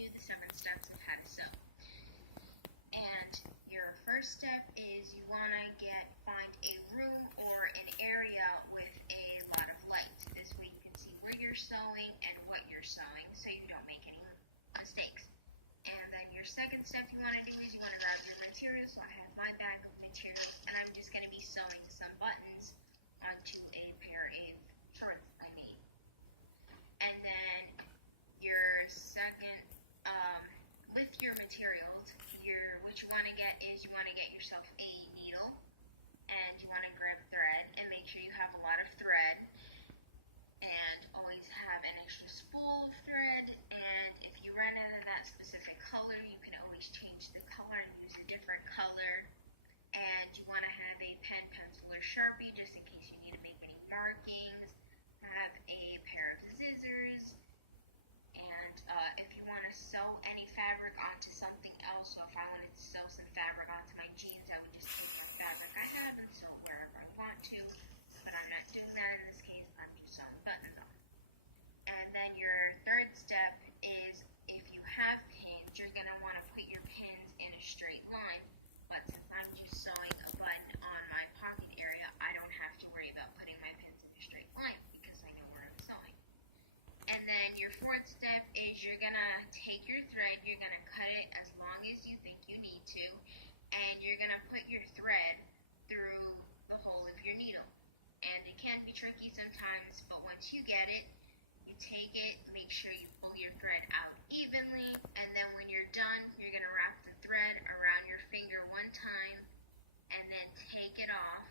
you the 7 steps of how to sew. And your first step is you want to find a room or an area with a lot of light. This way you can see where you're sewing and what you're sewing so you don't make any mistakes. And then your second step you want to do is you want to grab your materials. So I have my bag of materials and I'm just going to be sewing some buttons onto a pair of shorts I made. And then your second, with your materials, what you want to get is you want to get yourself a needle and you want to grab thread and make sure you have a lot of thread and always have an extra spool of thread. And if you run out of that specific color, you can always change the color and use a different color. And you want to have a pen, pencil, or Sharpie just in case you need to make any markings. Have a pair of scissors. And if you want to sew any fabric onto something else, so if I wanted to sew some fabric onto my jeans, I would just take the fabric I have and sew it wherever I want to. But I'm not doing that in this case. I'm just sewing buttons on. And then your third step is if you have pins, you're going to want to put your pins in a straight line. But since I'm just sewing a button on my pocket area, I don't have to worry about putting my pins in a straight line because I know where I'm sewing. And then your fourth step is you're going to take your thread, you're going to cut it as long as you think you need to, and you're going to put your thread through the hole of your needle. And it can be tricky sometimes, but once you get it, you take it, make sure you pull your thread out evenly, and then when you're done, you're going to wrap the thread around your finger one time, and then take it off,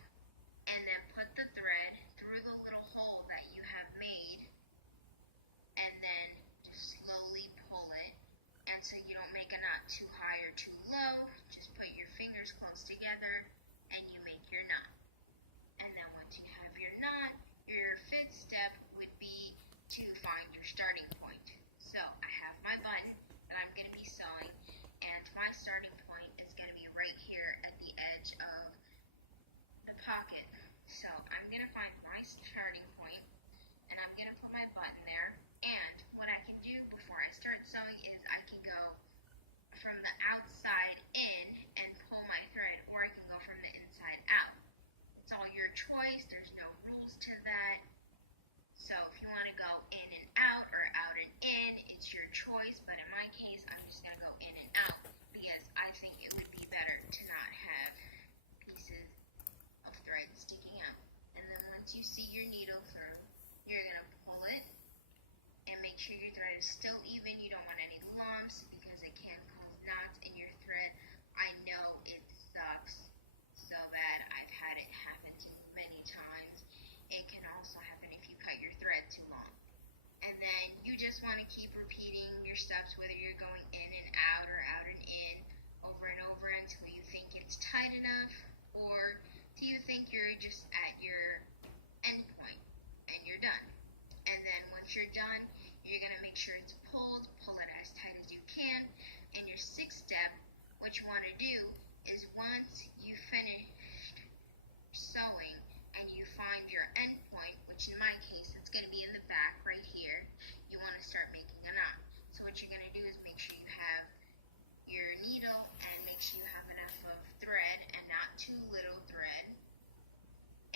and then put the thread through the little hole that you have made, and then just slowly pull it. And so you don't make a knot too high or too low, just put your fingers close together and you make your knot. And then once you have your knot, your fifth step would be to find your starting point. So I have my button that I'm going to be sewing, and my starting point is going to be right here at the edge of the pocket. So I'm going to find my starting point and I'm going to put my button there. And what I can do before I start sewing is I can go from the outside in and pull my thread, or I can go from the inside out. It's all your choice. There's no rules to that. So if you want to go in and out or out and in, it's your choice. But in my case, I'm just going to go in and out because I think it would be better to not have pieces of thread sticking out. And then once you see your needle through, you're going to pull it and make sure your thread is still even. You don't want any lumps because it can cause knots in your thread. I know it sucks so bad. I've had it happen to me many times. It can also happen if you cut your thread too long. And then you just want to keep repeating your steps, whether you're going in and out or out and in, over and over until you think it's tight enough, or till you think you're just at your end point and you're done. And then once you're done, you're going to make sure it's pulled, pull it as tight as you can. And your sixth step, what you want to do is once you finished sewing and you find your end point, which in my case, it's going to be in the back right here, you want to start making a knot. So what you're going to do is make sure you have your needle and make sure you have enough of thread and not too little thread.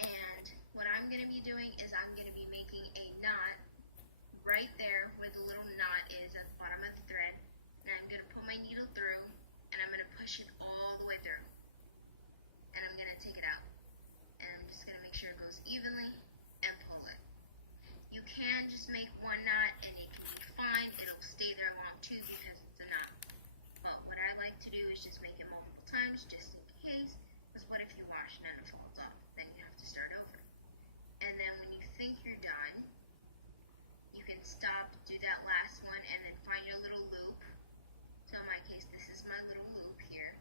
And what I'm going to be doing is I'm going to be making a knot right there where the little knot is at the bottom of the thread. And I'm going to put my needle through and I'm going to push it all the way through. And I'm going to take it out. And I'm just going to make sure it goes evenly and pull it. You can just make one knot and it can be fine. It'll stay there long too because it's a knot. But what I like to do is just make it multiple times just in case. Because what if you wash and it falls off? Then you have to start over. And then when you think you're done, you can stop, do that last one, and then find your little loop. So in my case, this is my little loop here.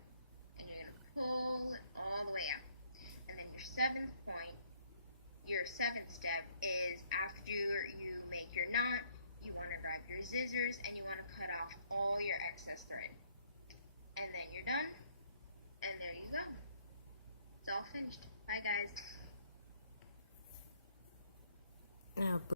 And you're going to pull it all the way out. And then your seventh point, your seventh step is after you make your knot, you want to grab your scissors and you want to cut off all your excess thread. And then you're done. And there you go. It's all finished. Bye guys.